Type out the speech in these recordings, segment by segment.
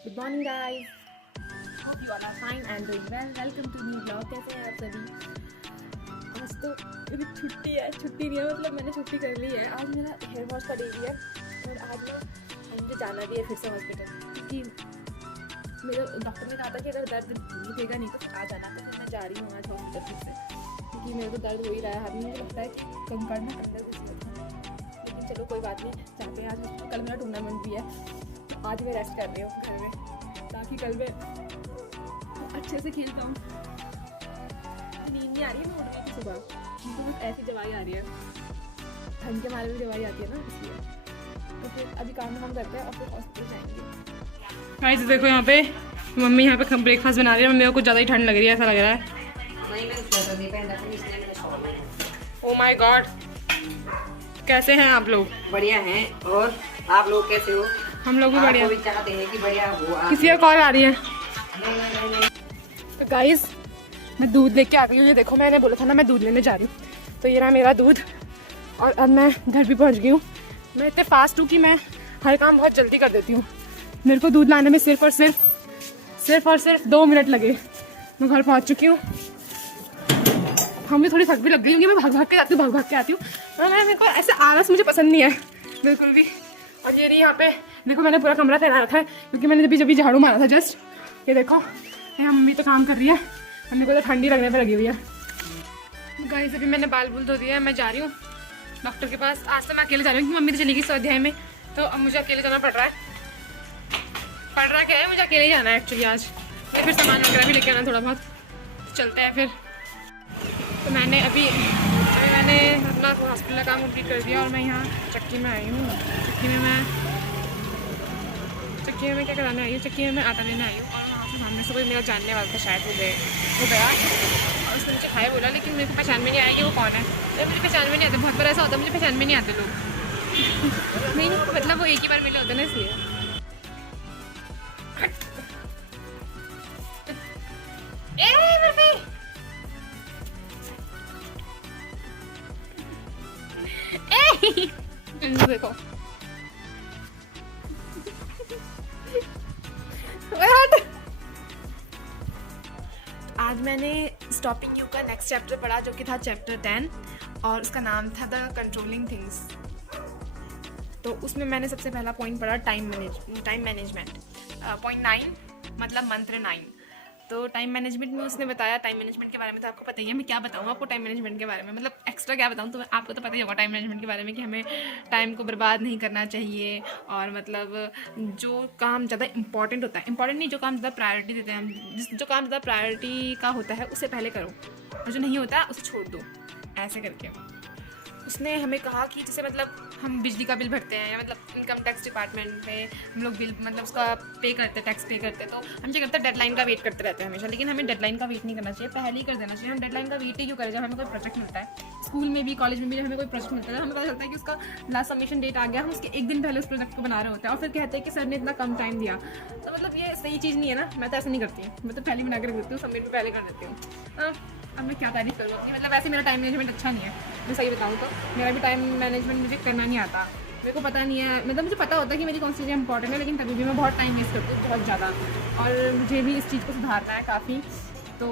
Good morning guys, hope you all are fine and doing well. Welcome to new blog. कैसे हैं आप सभी? आज तो मेरी छुट्टी है, छुट्टी नहीं है मतलब मैंने छुट्टी कर ली है। आज मेरा हेयर वॉश का डे भी है और आज ना मुझे जाना भी है फिर से हॉस्पिटल, क्योंकि मेरे डॉक्टर ने कहा था कि अगर दर्द रुकेगा नहीं तो फिर आ जाना। तो फिर मैं जा रही हूँ आज हॉस्पिटल फिर से, क्योंकि मेरे को दर्द हो ही रहा है हाथ में। मुझे लगता है कि कंकड़ में अंदर घुस गया था, लेकिन चलो कोई बात नहीं, जाते हैं आज हॉस्पिटल। कल मेरा टूर्नामेंट भी है, आज मैं रेस्ट कर रही हूँ घर में ताकि कल मैं अच्छे से खेल पाऊँ। नींद नहीं आ रही है, मैं उठ रही थी सुबह, तो बस ऐसी दवाई आ रही है, ठंड के मारे भी दवाई आती है ना, इसलिए। तो फिर अभी काम हम करते हैं और फिर हॉस्पिटल जाएंगे। गाइस देखो यहाँ पे मम्मी यहाँ पे ब्रेकफास्ट बना रही है। मम्मी को कुछ ज़्यादा ही ठंड लग रही है, ऐसा लग रहा है। ओह माय गॉड, कैसे हैं आप लोग? बढ़िया हैं। और आप लोग कैसे हो? हम लोग भी बढ़िया। भी चाहते हैं कि बढ़िया हो आप। किसी का कॉल आ रही है। नहीं। तो गाइस मैं दूध लेके आ गई हूँ। ये देखो, मैंने बोला था ना मैं दूध लेने जा रही हूँ, तो ये रहा मेरा दूध। और अब मैं घर भी पहुँच गई हूँ। मैं इतने फास्ट हूँ कि मैं हर काम बहुत जल्दी कर देती हूँ। मेरे को दूध लाने में सिर्फ और सिर्फ 2 मिनट लगे। मैं घर पहुँच चुकी हूँ। हम भी थोड़ी थक भी लग गई होंगी। मैं भाग भाग के आती हूँ। मेरे को ऐसे आलस मुझे पसंद नहीं है बिल्कुल भी। और ये रही यहाँ पे देखो, मैंने पूरा कमरा फैला रखा है क्योंकि मैंने जब झाड़ू मारा था जस्ट। ये देखो, ये मम्मी तो काम कर रही है, मम्मी को तो ठंडी लगने पे लगी हुई है। गाइस अभी मैंने बाल बुल धो दिया है, मैं जा रही हूँ डॉक्टर के पास। आज तो मैं अकेले जा रही हूँ क्योंकि मम्मी तो चली गई स्वाध्याय में, तो अब मुझे अकेले जाना पड़ रहा क्या है, मुझे अकेले ही जाना है एक्चुअली आज। मैं फिर सामान वगैरह भी लेके आना थोड़ा बहुत, तो चलते हैं फिर। तो मैंने अपना हॉस्पिटल का काम कंप्लीट कर दिया और मैं यहाँ चक्की में आई हूँ। चक्की में मैं क्या कराने आई हूँ, चक्की में मैं आटा लेने आई हूँ। और वहाँ से सामने से कोई मेरा जानने वाला था, शायद वो गया और उसने मुझे खाए बोला, लेकिन मेरे को पहचान में नहीं आया कि वो कौन है। तो मुझे पहचान में नहीं आते, बहुत बार ऐसा होता है मुझे पहचान में नहीं आते लोग। नहीं मतलब वो एक ही बार मिले होते ना, इसलिए। देखो आज मैंने स्टॉपिंग यू का नेक्स्ट चैप्टर पढ़ा, जो कि था चैप्टर 10 और उसका नाम था द कंट्रोलिंग थिंग्स। तो उसमें मैंने सबसे पहला पॉइंट पढ़ा टाइम मैनेजमेंट। पॉइंट 9 मतलब मंत्र 9। तो टाइम मैनेजमेंट में उसने बताया, टाइम मैनेजमेंट के बारे में तो आपको पता ही है। मैं क्या बताऊँ आपको टाइम मैनेजमेंट के बारे में, मतलब एक्स्ट्रा क्या बताऊँ। तो आपको तो पता ही होगा टाइम मैनेजमेंट के बारे में कि हमें टाइम को बर्बाद नहीं करना चाहिए। और मतलब जो काम ज़्यादा इंपॉर्टेंट होता है, इंपॉर्टेंट नहीं, जो काम ज़्यादा प्रायोरिटी देते हैं हम, जो काम ज़्यादा प्रायोरिटी का होता है उसे पहले करो, और जो नहीं होता उसे छोड़ दो, ऐसे करके। उसने हमें कहा कि जैसे मतलब हम बिजली का बिल भरते हैं, या मतलब इनकम टैक्स डिपार्टमेंट में हम लोग बिल मतलब उसका पे करते हैं, टैक्स पे करते हैं, तो हम क्या करते हैं डेडलाइन का वेट करते रहते हैं हमेशा। लेकिन हमें डेडलाइन का वेट नहीं करना चाहिए, पहले ही कर देना चाहिए। हम डेडलाइन का वेट ही क्यों करें जब हमें कोई प्रोजेक्ट मिलता है। स्कूल में भी, कॉलेज में भी हमें कोई प्रोजेक्ट मिलता है, हमें पता चलता है कि उसका लास्ट सबमिशन डेट आ गया, हम उसके एक दिन पहले उस प्रोजेक्ट को बना रहे होते हैं और फिर कहते हैं कि सर ने इतना कम टाइम दिया। तो मतलब ये सही चीज़ नहीं है ना। मैं तो ऐसा नहीं करती हूँ, मैं तो पहले बना के रख देती हूँ, सबमिट भी पहले कर देती हूँ। अब मैं क्या तारीफ करूँ अपनी, मतलब वैसे मेरा टाइम मैनेजमेंट अच्छा नहीं है, मैं सही बताऊँ तो। मेरा भी टाइम मैनेजमेंट मुझे करना नहीं आता, मेरे को पता नहीं है। मतलब मुझे पता होता है कि मेरी कौन सी चीज़ें इंपॉर्टेंट है, लेकिन तभी भी मैं बहुत टाइम वेस्ट करती हूँ, बहुत ज़्यादा। और मुझे भी इस चीज़ को सुधारना है काफ़ी। तो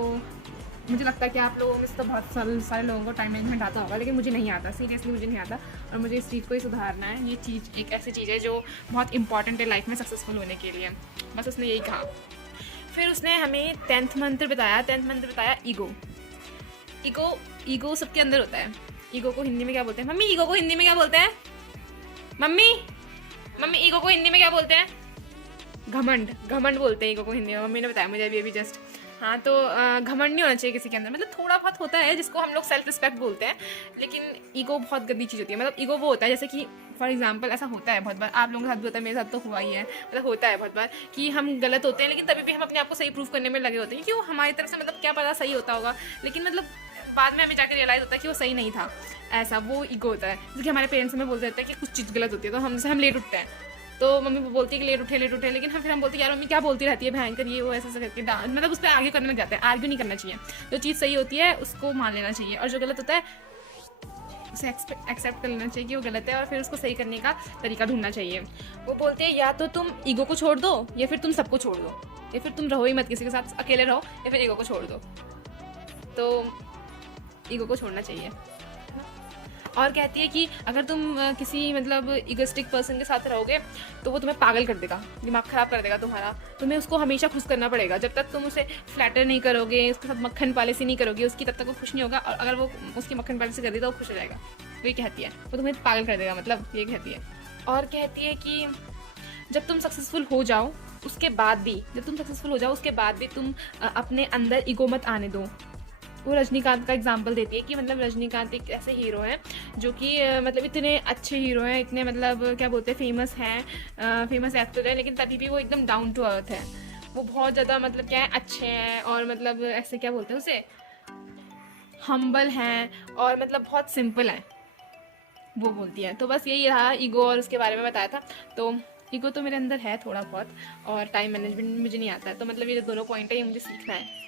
मुझे लगता है कि आप लोगों में से तो बहुत सारे लोगों को टाइम मैनेजमेंट आता होगा, लेकिन मुझे नहीं आता, सीरियसली मुझे नहीं आता। और मुझे इस चीज़ को ही सुधारना है। ये चीज़ एक ऐसी चीज़ है जो बहुत इंपॉर्टेंट है लाइफ में सक्सेसफुल होने के लिए। बस उसने यही कहा। फिर उसने हमें 10th मंत्र बताया ईगो सबके अंदर होता है। ईगो को हिंदी में क्या बोलते हैं मम्मी? ईगो को हिंदी में क्या बोलते हैं मम्मी? ईगो को हिंदी में क्या बोलते हैं? घमंड बोलते हैं ईगो को हिंदी में, मम्मी ने बताया मुझे अभी जस्ट। हाँ, तो घमंड नहीं होना चाहिए किसी के अंदर, मतलब थोड़ा बहुत होता है जिसको हम लोग सेल्फ रिस्पेक्ट बोलते हैं, लेकिन ईगो बहुत गंदी चीज़ होती है। मतलब ईगो वो होता है जैसे कि फॉर एग्जांपल ऐसा होता है बहुत बार, आप लोगों के साथ भी होता है, मेरे साथ तो हुआ ही है, मतलब होता है बहुत बार कि हम गलत होते हैं, लेकिन तभी भी हम अपने आप को सही प्रूफ करने में लगे होते हैं। क्यों? हमारी तरफ से मतलब क्या पता सही होता होगा, लेकिन मतलब बाद में हमें जाकर रियलाइज़ होता है कि वो सही नहीं था। ऐसा वो ईगो होता है। जैसे कि हमारे पेरेंट्स हमें बोल देते हैं कि कुछ चीज़ गलत होती है, तो हम लेट उठते हैं, तो मम्मी बोलती है कि लेट उठे, लेकिन फिर हम बोलते हैं यार मम्मी क्या बोलती रहती है भयंकर, ये वो ऐसा करके मतलब उस पर आगे करने लग जाते हैं। आर्ग्यू नहीं करना चाहिए, जो चीज़ सही होती है उसको मान लेना चाहिए, और जो गलत होता है उसे एक्सेप्ट कर लेना चाहिए कि वो गलत है और फिर उसको सही करने का तरीका ढूंढना चाहिए। वो बोलते हैं या तो तुम ईगो को छोड़ दो या फिर तुम सबको छोड़ दो, या फिर तुम रहो ही मत किसी के साथ, अकेले रहो, या फिर ईगो को छोड़ दो। तो ईगो को छोड़ना चाहिए। और कहती है कि अगर तुम किसी मतलब इगोस्टिक पर्सन के साथ रहोगे तो वो तुम्हें पागल कर देगा, दिमाग ख़राब कर देगा तुम्हारा। तुम्हें उसको हमेशा खुश करना पड़ेगा। जब तक तुम उसे फ्लैटर नहीं करोगे, उसके साथ मक्खन पॉलिसी नहीं करोगे उसकी, तब तक वो खुश नहीं होगा। और अगर वो उसकी मक्खन पॉलिसी कर दी तो वो खुश हो जाएगा। तो ये कहती है वो तुम्हें पागल कर देगा, मतलब ये कहती है। और कहती है कि जब तुम सक्सेसफुल हो जाओ उसके बाद भी तुम अपने अंदर ईगो मत आने दो। वो रजनीकांत का एग्जांपल देती है कि मतलब रजनीकांत एक ऐसे हीरो हैं जो कि मतलब इतने अच्छे हीरो हैं, इतने मतलब क्या बोलते हैं फेमस एक्टर है, लेकिन तभी भी वो एकदम डाउन टू अर्थ है। वो बहुत ज़्यादा मतलब क्या है अच्छे हैं और मतलब ऐसे क्या बोलते हैं उसे, हम्बल हैं और मतलब बहुत सिंपल हैं, वो बोलती है। तो बस यही रहा ईगो और उसके बारे में बताया था। तो ईगो तो मेरे अंदर है थोड़ा बहुत, और टाइम मैनेजमेंट मुझे नहीं आता है। तो मतलब ये दोनों पॉइंट है, ये मुझे सीखना है।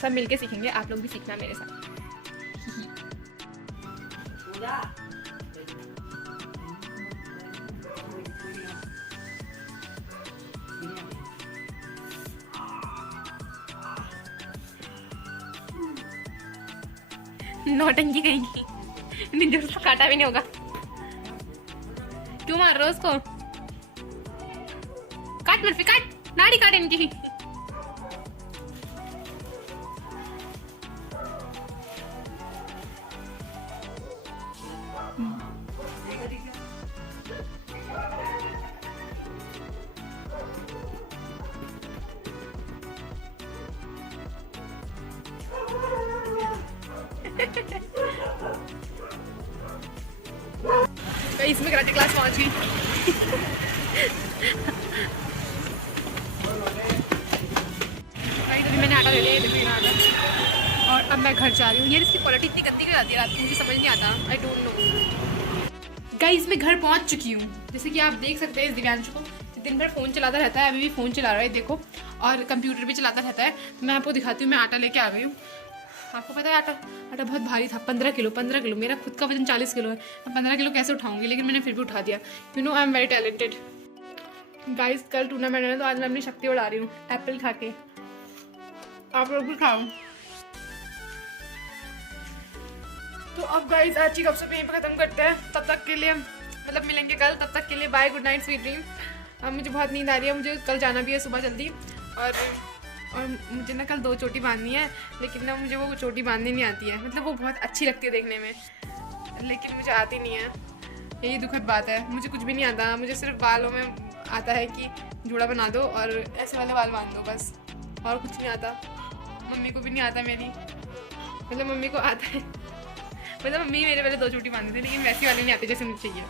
सब मिलके सीखेंगे, आप लोग भी सीखना मेरे साथ। नौटंकी कहेंगी, इतनी जोर से काटा भी नहीं होगा। क्यों मार रहे हो उसको? काट मत, काट नाड़ी काट इनकी। इसमें कराटे क्लास पहुंच गई। भाई, मैंने आटा ले लिया, देखो आटा। और अब मैं घर जा रही हूँ। यार इसकी क्वालिटी इतनी गंदी क्यों आती है रात को, मुझे समझ नहीं आता। I don't know. गाइस मैं घर पहुँच चुकी हूँ। जैसे कि आप देख सकते हैं इस दिव्यांशु को दिन भर फ़ोन चलाता रहता है, अभी भी फ़ोन चला रहा है देखो, और कंप्यूटर भी चलाता रहता है। मैं आपको दिखाती हूँ, मैं आटा लेके आ गई हूँ। आपको पता है आटा बहुत भारी था, 15 किलो। मेरा खुद का वजन 40 किलो है। मैं 15 किलो कैसे उठाऊंगी, लेकिन मैंने फिर भी उठा दिया। You know I am very talented. Guys कल टूर्नामेंट है तो आज मैं अपनी शक्ति बढ़ा रही हूँ एप्पल खा के। आप लोग भी खाओ। तो अब गाइस आज की गपशप यहीं पे खत्म करते हैं। तब तक के लिए मतलब मिलेंगे कल, तब तक के लिए bye, good night, sweet dream. अब मुझे बहुत नींद आ रही है, मुझे कल जाना भी है सुबह जल्दी। और मुझे ना कल 2 चोटी बांधनी है, लेकिन ना मुझे वो चोटी बांधनी नहीं आती है। मतलब वो बहुत अच्छी लगती है देखने में, लेकिन मुझे आती नहीं है। यही दुखद बात है। मुझे कुछ भी नहीं आता, मुझे सिर्फ बालों में आता है कि जूड़ा बना दो और ऐसे वाले बाल बांध दो, बस, और कुछ नहीं आता। मम्मी को भी नहीं आता मेरी, मतलब मम्मी को आता है, मतलब मम्मी मेरे पहले 2 चोटी बांधती थी, लेकिन वैसी वाली नहीं आती जैसे मुझे चाहिए।